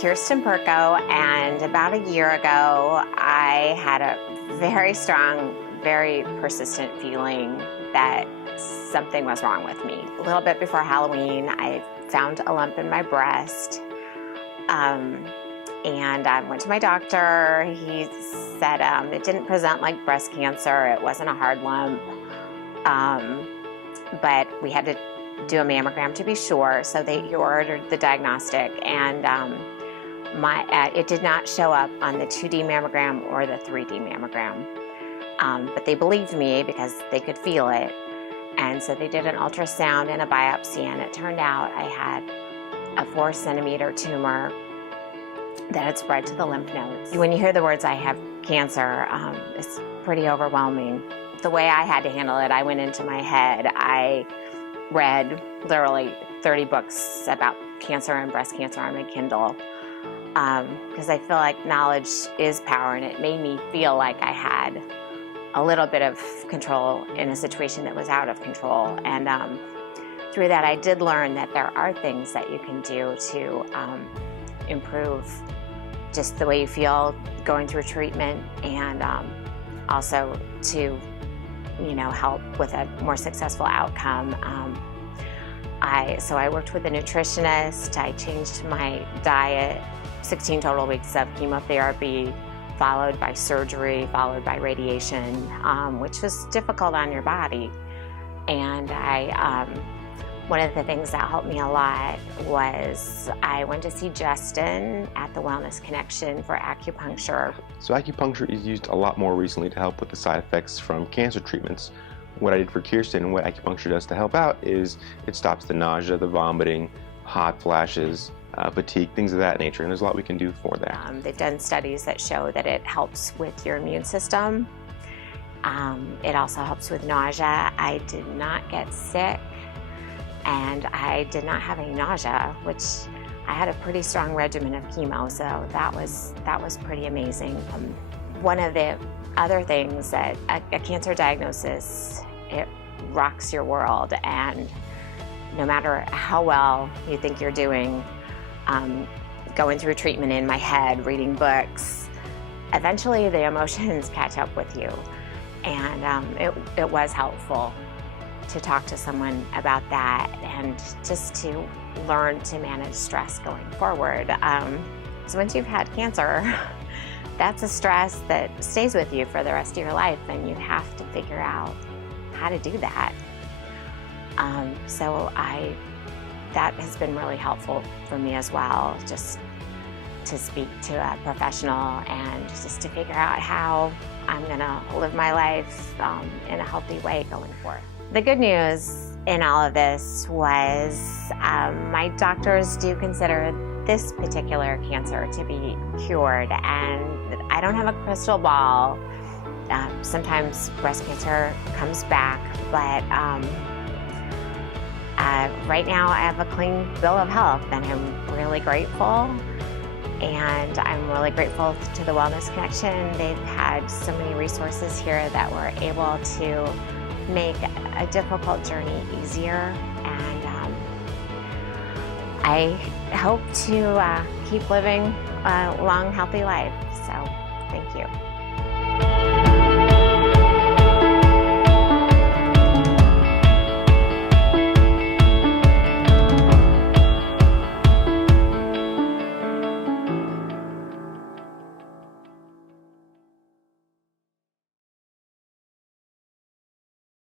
Kirsten Perko, and about a year ago, I had a very strong, very persistent feeling that something was wrong with me. A little bit before Halloween, I found a lump in my breast, and I went to my doctor. He said it didn't present like breast cancer. It wasn't a hard lump, but we had to do a mammogram to be sure. So he ordered the diagnostic, and it did not show up on the 2D mammogram or the 3D mammogram. But they believed me because they could feel it. And so they did an ultrasound and a biopsy, and it turned out I had a 4-centimeter tumor that had spread to the lymph nodes. When you hear the words, "I have cancer," it's pretty overwhelming. The way I had to handle it, I went into my head. I read literally 30 books about cancer and breast cancer on my Kindle, because I feel like knowledge is power, and it made me feel like I had a little bit of control in a situation that was out of control. And through that, I did learn that there are things that you can do to improve just the way you feel going through treatment, and also to help with a more successful outcome. So I worked with a nutritionist. I changed my diet, 16 total weeks of chemotherapy, followed by surgery, followed by radiation, which was difficult on your body. And one of the things that helped me a lot was I went to see Justin at the Wellness Connection for acupuncture. So acupuncture is used a lot more recently to help with the side effects from cancer treatments. What I did for Kirsten and what acupuncture does to help out is it stops the nausea, the vomiting, hot flashes, fatigue, things of that nature, and there's a lot we can do for that. They've done studies that show that it helps with your immune system. It also helps with nausea. I did not get sick, and I did not have any nausea, which I had a pretty strong regimen of chemo, so that was pretty amazing. One of the other things that a cancer diagnosis, it rocks your world, and no matter how well you think you're doing, going through treatment in my head, reading books, eventually the emotions catch up with you. And it was helpful to talk to someone about that, and just to learn to manage stress going forward. So once you've had cancer, that's a stress that stays with you for the rest of your life, and you have to figure out how to do that. That has been really helpful for me as well, just to speak to a professional and just to figure out how I'm gonna live my life in a healthy way going forward. The good news in all of this was my doctors do consider this particular cancer to be cured, and I don't have a crystal ball. Sometimes breast cancer comes back, but right now I have a clean bill of health, and I'm really grateful. And I'm really grateful to the Wellness Connection. They've had so many resources here that were able to make a difficult journey easier. And I hope to keep living a long, healthy life. So thank you.